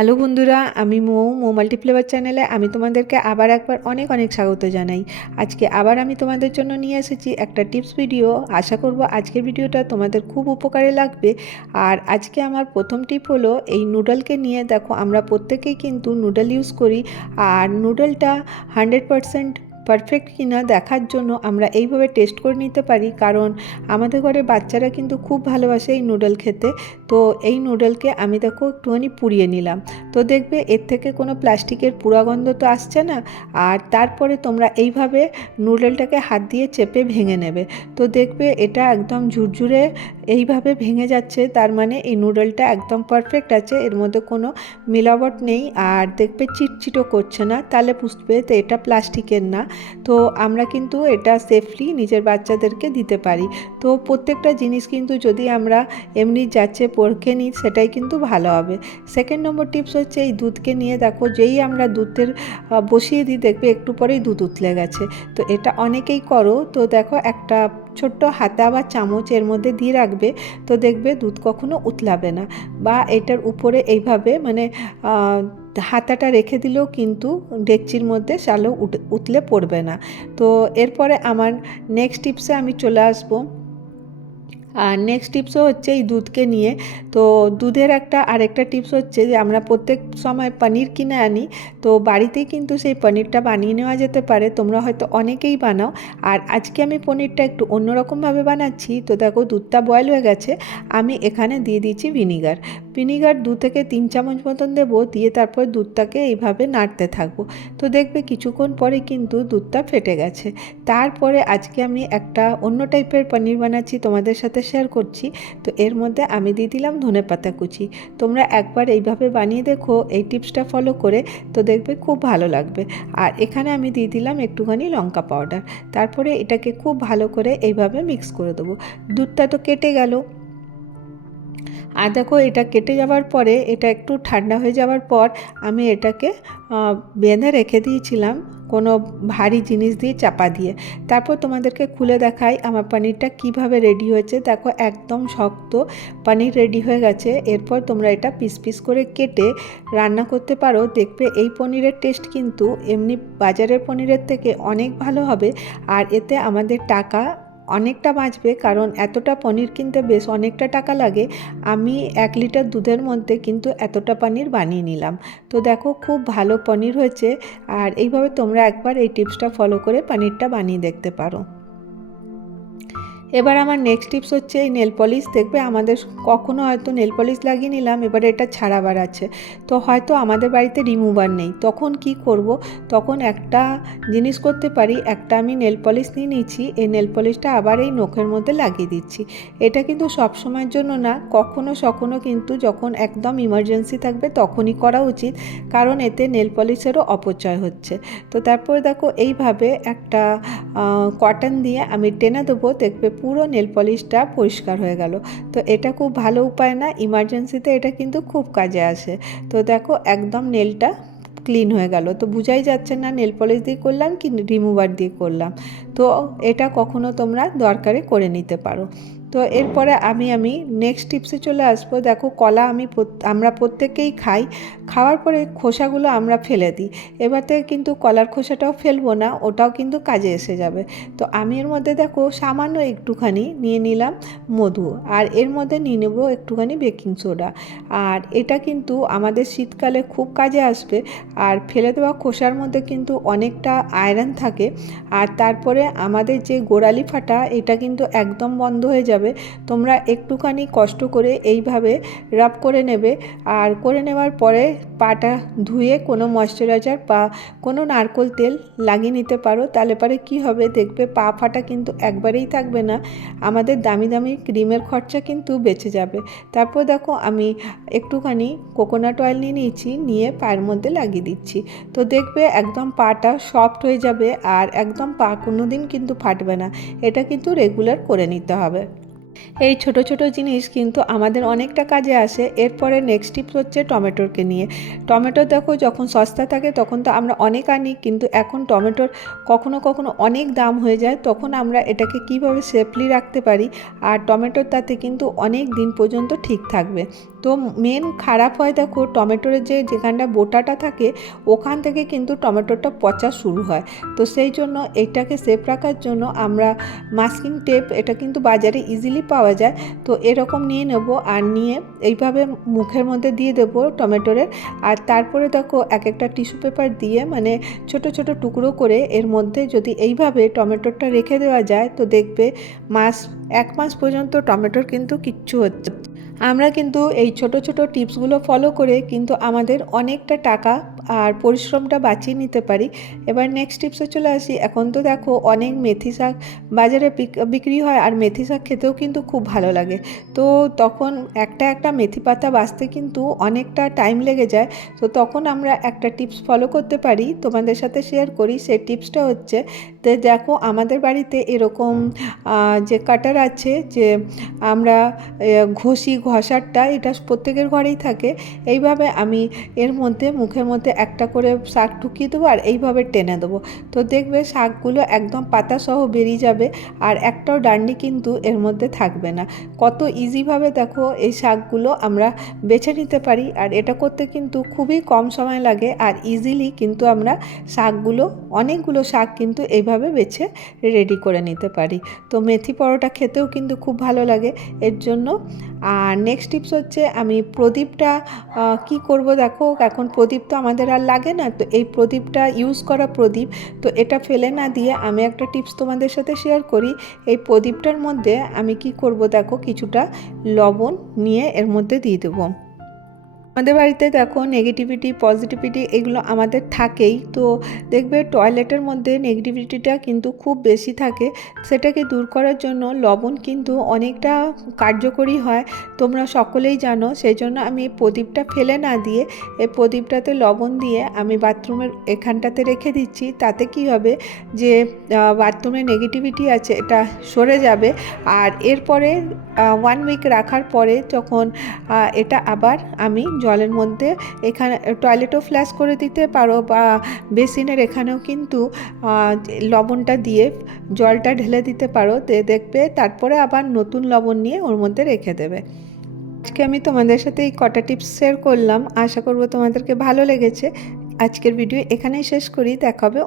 Hello বন্ধুরা, আমি মৌ মাল্টিফ্লেভার চ্যানেলে আমি তোমাদেরকে আবার একবার অনেক অনেক স্বাগত জানাই। আজকে আবার আমি তোমাদের জন্য নিয়ে এসেছি একটা টিপস ভিডিও। আশা করব আজকের ভিডিওটা তোমাদের খুব উপকারে লাগবে। আর আজকে আমার প্রথম টিপ হলো এই নুডলকে নিয়ে। দেখো, আমরা প্রত্যেকেই কিন্তু নুডল ইউজ করি, আর নুডলটা 100% পারফেক্ট কিনা দেখার জন্য আমরা এইভাবে টেস্ট করে নিতে পারি, কারণ আমাদের ঘরে বাচ্চারা কিন্তু খুব ভালোবাসে এই নুডল খেতে। তো এই নুডলকে আমি দেখো একটুখানি পুড়িয়ে নিলাম। তো দেখবে এর থেকে কোনো প্লাস্টিকের পোড়া গন্ধ তো আসছে না। আর তারপরে তোমরা এইভাবে নুডলটাকে হাত দিয়ে চেপে ভেঙে নেবে। তো দেখবে এটা একদম ঝুরঝুরে এইভাবে ভেঙে যাচ্ছে, তার মানে এই নুডলটা একদম পারফেক্ট আছে, এর মধ্যে কোনো মিলাবট নেই। আর দেখবে চিটচিটও করছে না, তাহলে বুঝবে তো এটা প্লাস্টিকের না। তো আমরা কিন্তু এটা সেফলি নিজের বাচ্চাদেরকে দিতে পারি। তো প্রত্যেকটা জিনিস কিন্তু যদি আমরা এমনি যাচ্ছে পরখে নিই, সেটাই কিন্তু ভালো হবে। সেকেন্ড নম্বর টিপস হচ্ছে এই দুধকে নিয়ে। দেখো, যেই আমরা দুধের বসিয়ে দিই দেখবে একটু পরেই দুধ উতলে গেছে। তো এটা অনেকেই করো। তো দেখো, একটা ছোট্ট হাতা বা চামচ এর মধ্যে দিয়ে রাখবে, তো দেখবে দুধ কখনো উতলাবে না। বা এটার উপরে এইভাবে মানে হাতাটা রেখে দিলেও কিন্তু ডেকচির মধ্যে চালেও উতলে পড়বে না। তো এরপরে আমার নেক্সট টিপসে আমি চলে আসবো। আর নেক্সট টিপসও হচ্ছে এই দুধকে নিয়ে। তো দুধের আরেকটা টিপস হচ্ছে যে আমরা প্রত্যেক সময় পনির কিনে আনি, তো বাড়িতেই কিন্তু সেই পনিরটা বানিয়ে নেওয়া যেতে পারে। তোমরা হয়তো অনেকেই বানাও, আর আজকে আমি পনিরটা একটু অন্যরকমভাবে বানাচ্ছি। তো দেখো, দুধটা বয়েল হয়ে গেছে, আমি এখানে দিয়ে দিচ্ছি ভিনিগার। 2 থেকে 3 চামচ মতন দেবো, দিয়ে তারপর দুধটাকে এইভাবে নাড়তে থাকবো। তো দেখবে কিছুক্ষণ পরে কিন্তু দুধটা ফেটে গেছে। তারপরে আজকে আমি একটা অন্য টাইপের পনির বানাচ্ছি, তোমাদের সাথে শেয়ার করছি। তো এর মধ্যে আমি দিয়ে দিলাম ধনেপাতা কুচি। তোমরা একবার এইভাবে বানিয়ে দেখো এই টিপসটা ফলো করে, তো দেখবে খুব ভালো লাগবে। আর এখানে আমি দিয়ে দিলাম একটুখানি লঙ্কা পাউডার। তারপরে এটাকে খুব ভালো করে এইভাবে মিক্স করে দেবো। দুধটা তো কেটে গেল। আর দেখো, এটা কেটে যাওয়ার পরে এটা একটু ঠান্ডা হয়ে যাওয়ার পর আমি এটাকে বেঁধে রেখে দিয়েছিলাম কোনো ভারী জিনিস দিয়ে চাপা দিয়ে। তারপর তোমাদেরকে খুলে দেখাই আমার পনিরটা কিভাবে রেডি হয়েছে। দেখো, একদম শক্ত পনির রেডি হয়ে গেছে। এরপর তোমরা এটা পিস পিস করে কেটে রান্না করতে পারো। দেখবে এই পনিরের টেস্ট কিন্তু এমনি বাজারের পনিরের থেকে অনেক ভালো হবে। আর এতে আমাদের টাকা অনেকটা বাঁচবে, কারণ এতটা পনির কিনতে বেশ অনেকটা টাকা লাগে। আমি 1 লিটার দুধের মধ্যে কিন্তু এতটা পনির বানিয়ে নিলাম। তো দেখো, খুব ভালো পনির হয়েছে। আর এইভাবে তোমরা একবার এই টিপসটা ফলো করে পনিরটা বানিয়ে দেখতে পারো। এবার আমার নেক্সট টিপস হচ্ছে এই নেল পলিশ। দেখবে আমাদের কখনো হয়তো নেল পলিশ লাগিয়ে নিলাম, এবারে এটা ছাড়াবার আছে। তো হয়তো আমাদের বাড়িতে রিমুভার নেই, তখন কি করব? তখন একটা জিনিস করতে পারি। একটা আমি নেল পলিশ নিয়ে নিচ্ছি, এই নেল পলিশটা আবার এই নখের মধ্যে লাগিয়ে দিচ্ছি। এটা কিন্তু সব সময়ের জন্য না, কখনো সখনো কিন্তু যখন একদম ইমার্জেন্সি থাকবে তখনই করা উচিত, কারণ এতে নেল পলিশেরও অপচয় হচ্ছে। তো তারপরে দেখো, এইভাবে একটা কটন দিয়ে আমি টেনে দেবো, দেখবে পুরো নেল পলিশটা পরিষ্কার হয়ে গেল। তো এটা খুব ভালো উপায় না, ইমার্জেন্সিতে এটা কিন্তু খুব কাজে আসে। তো দেখো, একদম নেলটা ক্লিন হয়ে গেল। তো বোঝাই যাচ্ছে না নেল পলিশ দিয়ে করলাম কি রিমুভার দিয়ে করলাম। তো এটা কখনো তোমরা দরকারে করে নিতে পারো। তো এরপরে আমি নেক্সট টিপসে চলে আসবো। দেখো, কলা আমরা প্রত্যেকেই খাই, খাওয়ার পরে খোসাগুলো আমরা ফেলে দিই। এবার থেকে কিন্তু কলার খোসাটাও ফেলবো না, ওটাও কিন্তু কাজে এসে যাবে। তো আমি এর মধ্যে দেখো সামান্য একটুখানি নিয়ে নিলাম মধু, আর এর মধ্যে নিয়ে নেব একটুখানি বেকিং সোডা। আর এটা কিন্তু আমাদের শীতকালে খুব কাজে আসবে। আর ফেলে দেওয়া খোসার মধ্যে কিন্তু অনেকটা আয়রন থাকে। আর তারপরে আমাদের যে গোড়ালি ফাটা, এটা কিন্তু একদম বন্ধ হয়ে যাবে। তোমরা একটুখানি কষ্ট করে এইভাবে রাব করে নেবে। আর করে নেওয়ার পরে পাটা ধুয়ে কোনো ময়শ্চারাইজার বা কোনো নারকেল তেল লাগিয়ে নিতে পারো। তাহলে পরে কী হবে, দেখবে পা ফাটা কিন্তু একবারেই থাকবে না, আমাদের দামি দামি ক্রিমের খরচা কিন্তু বেঁচে যাবে। তারপর দেখো, আমি একটুখানি কোকোনাট অয়েল নিয়ে নিয়েছি, নিয়ে পায়ের মধ্যে লাগিয়ে দিচ্ছি। তো দেখবে একদম পাটা সফট হয়ে যাবে, আর একদম পা কোনো দিন কিন্তু ফাটবে না। এটা কিন্তু রেগুলার করে নিতে হবে। এই ছোট ছোট জিনিস কিন্তু আমাদের অনেকটা কাজে আসে। এরপরে নেক্সট টিপস হচ্ছে টমেটোকে নিয়ে। টমেটো দেখো যখন সস্তা থাকে তখন তো আমরা অনেক আনি, কিন্তু এখন টমেটোর কখনো কখনো অনেক দাম হয়ে যায়, তখন আমরা এটাকে কিভাবে সেফলি রাখতে পারি আর টমেটোর তাতে কিন্তু অনেক দিন পর্যন্ত ঠিক থাকবে। তো মেন খারাপ হয় দেখো টমেটোর যেখানটা বোটাটা থাকে ওখান থেকে কিন্তু টমেটোটা পচা শুরু হয়। তো সেই জন্য এইটাকে সেফ রাখার জন্য আমরা মাস্কিং টেপ, এটা কিন্তু বাজারে ইজিলি পাওয়া যায়, তো এরকম নিয়ে নেব আর নিয়ে এইভাবে মুখের মধ্যে দিয়ে দেবো টমেটোরের। আর তারপরে দেখো এক একটা টিস্যু পেপার দিয়ে মানে ছোট ছোট টুকরো করে এর মধ্যে যদি এইভাবে টমেটোরটা রেখে দেওয়া যায় তো দেখবে এক মাস পর্যন্ত টমেটোর কিন্তু কিচ্ছু হচ্ছে। আমরা কিন্তু এই ছোট ছোট টিপসগুলো ফলো করে কিন্তু আমাদের অনেকটা টাকা আর পরিশ্রমটা বাঁচিয়ে নিতে পারি। এবার নেক্সট টিপসে চলে আসি। এখন তো দেখো অনেক মেথি শাক বাজারে বিক্রি হয়, আর মেথি শাক খেতেও কিন্তু খুব ভালো লাগে। তো তখন একটা একটা মেথি পাতা বাছতে কিন্তু অনেকটা টাইম লেগে যায়। তো তখন আমরা একটা টিপস ফলো করতে পারি, তোমাদের সাথে শেয়ার করি। সেই টিপসটা হচ্ছে, তো দেখো আমাদের বাড়িতে এরকম যে কাটার আছে, যে আমরা ঘষারটা, এটা প্রত্যেকের ঘরেই থাকে। এইভাবে আমি এর মধ্যে মুখের মধ্যে একটা করে শাক ঢুকিয়ে দেবো আর এইভাবে টেনে দেবো। তো দেখবে শাকগুলো একদম পাতাসহ বেরিয়ে যাবে আর একটাও ডান্ডি কিন্তু এর মধ্যে থাকবে না। কত ইজিভাবে দেখো এই শাকগুলো আমরা বেছে নিতে পারি, আর এটা করতে কিন্তু খুবই কম সময় লাগে আর ইজিলি কিন্তু আমরা শাকগুলো, অনেকগুলো শাক কিন্তু এইভাবে বেছে রেডি করে নিতে পারি। তো মেথি পরোটা খেতেও কিন্তু খুব ভালো লাগে এর জন্য। আর নেক্সট টিপস হচ্ছে, আমি প্রদীপটা কি করব দেখো, এখন প্রদীপ তো আমাদের আর লাগে না, তো এই প্রদীপটা ইউজ করা প্রদীপ, তো এটা ফেলে না দিয়ে আমি একটা টিপস তোমাদের সাথে শেয়ার করি। এই প্রদীপটার মধ্যে আমি কি করব দেখো, কিছুটা লবণ নিয়ে এর মধ্যে দিয়ে দেবো। আমাদের বাড়িতে দেখো নেগেটিভিটি পজিটিভিটি এগুলো আমাদের থাকেই, তো দেখবে টয়লেটের মধ্যে নেগেটিভিটিটা কিন্তু খুব বেশি থাকে। সেটাকে দূর করার জন্য লবণ কিন্তু অনেকটা কার্যকরী হয়, তোমরা সকলেই জানো। সেই জন্য আমি এই প্রদীপটা ফেলে না দিয়ে এই প্রদীপটাতে লবণ দিয়ে আমি বাথরুমের এখানটাতে রেখে দিচ্ছি। তাতে কি হবে, যে বাথরুমে নেগেটিভিটি আছে এটা সরে যাবে। আর এরপরে 1 উইক রাখার পরে যখন এটা আবার আমি জলের মধ্যে, এখানে টয়লেটও ফ্ল্যাশ করে দিতে পারো বা বেসিনের এখানেও কিন্তু লবণটা দিয়ে জলটা ঢেলে দিতে পারো, দেখবে তারপরে আবার নতুন লবণ নিয়ে ওর মধ্যে রেখে দেবে। আজকে আমি তোমাদের সাথে এই কটা টিপস শেয়ার করলাম, আশা করব তোমাদেরকে ভালো লেগেছে। আজকের ভিডিও এখানেই শেষ করি, দেখা হবে।